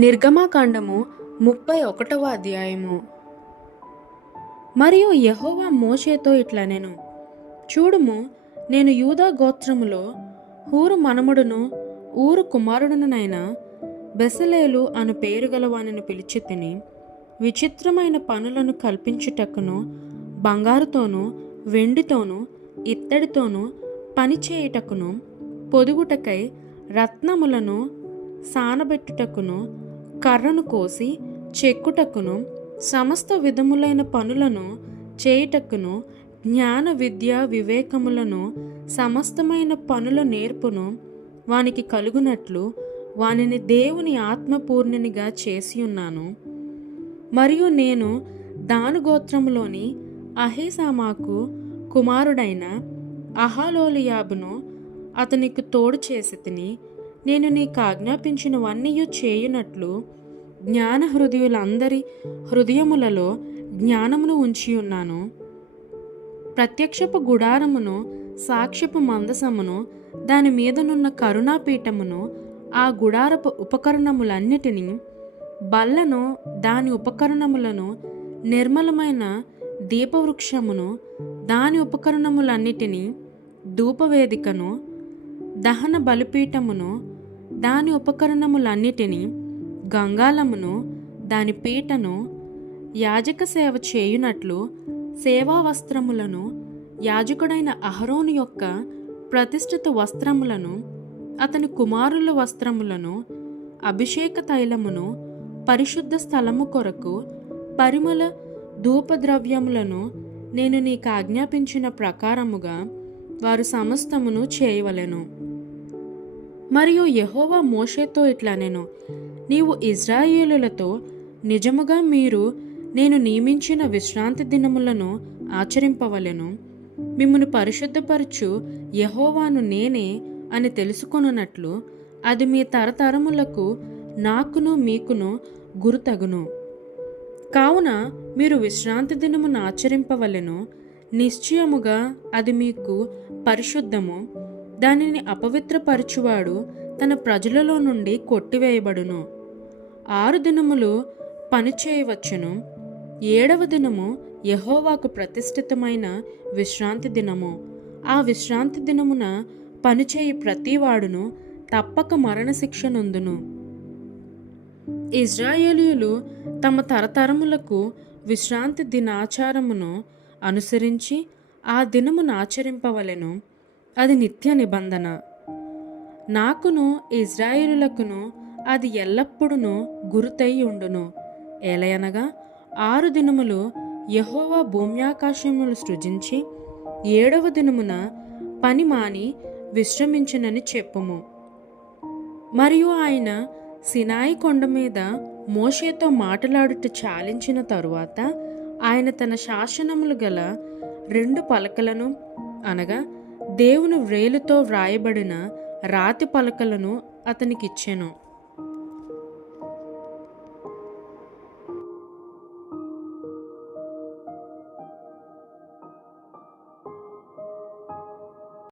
నిర్గమకాండము 31వ అధ్యాయము. మరియు యెహోవా మోషేతో ఇట్లనెను, చూడుము, నేను యూదా గోత్రములో హూరు మనముడును ఊరు కుమారుడునైన బెసలేలు అను పేరు గలవానిని పిలిచితిని. విచిత్రమైన పనులను కల్పించుటకును, బంగారుతోనూ వెండితోనూ ఇత్తడితోనూ పనిచేయుటకును, పొదుగుటకై రత్నములను సానబెట్టుటకును, కర్రను కోసి చెక్కుటకును, సమస్త విధములైన పనులను చేయుటకును, జ్ఞాన విద్య వివేకములను సమస్తమైన పనుల నేర్పును వానికి కలుగునట్లు వానిని దేవుని ఆత్మపూర్ణునిగా చేసి ఉన్నాను. మరియు నేను దాను గోత్రములోని అహీసామాకు కుమారుడైన అహలోలియాబును అతనికి తోడు చేసి తిని, నేను నీకు ఆజ్ఞాపించినవన్నీ చేయునట్లు జ్ఞాన హృదయులందరి హృదయములలో జ్ఞానమును ఉంచి ఉన్నాను. ప్రత్యక్షపు గుడారమును, సాక్ష్యపు మందసమును, దాని మీదనున్న కరుణాపీఠమును, ఆ గుడారపు ఉపకరణములన్నిటినీ, బల్లను, దాని ఉపకరణములను, నిర్మలమైన దీపవృక్షమును, దాని ఉపకరణములన్నిటినీ, ధూపవేదికను, దహన బలిపీఠమును, దాని ఉపకరణములన్నిటినీ, గంగాళమును, దాని పీటను, యాజక సేవ చేయునట్లు సేవా వస్త్రములను, యాజకుడైన అహరోను యొక్క ప్రతిష్ఠిత వస్త్రములను, అతని కుమారుల వస్త్రములను, అభిషేక తైలమును, పరిశుద్ధ స్థలము కొరకు పరిమళ ధూపద్రవ్యములను నేను నీకు ఆజ్ఞాపించిన ప్రకారముగా వారు సమస్తమును చేయవలెను. మరియు యెహోవా మోషేతో ఇట్లనెను, నీవు ఇశ్రాయేలులతో నిజముగా మీరు నేను నియమించిన విశ్రాంతి దినములను ఆచరింపవలెను. మిమ్మును పరిశుద్ధపరచు యెహోవాను నేనే అని తెలుసుకొనున్నట్లు అది మీ తరతరములకు నాకును మీకును గుర్తగును. కావున మీరు విశ్రాంతి దినమును ఆచరింపవలెను. నిశ్చయముగా అది మీకు పరిశుద్ధము. దానిని అపవిత్రపరచువాడు తన ప్రజలలో నుండి కొట్టివేయబడును. 6 దినములు పనిచేయవచ్చును. 7వ దినము యెహోవాకు ప్రతిష్ఠితమైన విశ్రాంతి దినము. ఆ విశ్రాంతి దినమున పనిచేయి ప్రతివాడును తప్పక మరణశిక్ష నొందును. ఇశ్రాయేలీయులు తమ తరతరములకు విశ్రాంతి దినాచారమును అనుసరించి ఆ దినమును ఆచరింపవలెను. అది నిత్య నిబంధన. నాకును ఇశ్రాయేలులకును అది ఎల్లప్పుడూ గుర్తై ఉండును. ఏలయనగా 6 దినములు యెహోవా భూమ్యాకాశములు సృజించి 7వ దినమున పని మాని విశ్రమించునని చెప్పుము. మరియు ఆయన సినాయి కొండ మీద మోషేతో మాట్లాడుట చాలించిన తరువాత ఆయన తన శాసనములు గల 2 పలకలను, అనగా దేవుని వ్రేలుతో వ్రాయబడిన రాతి పలకలను అతనికిచ్చెను.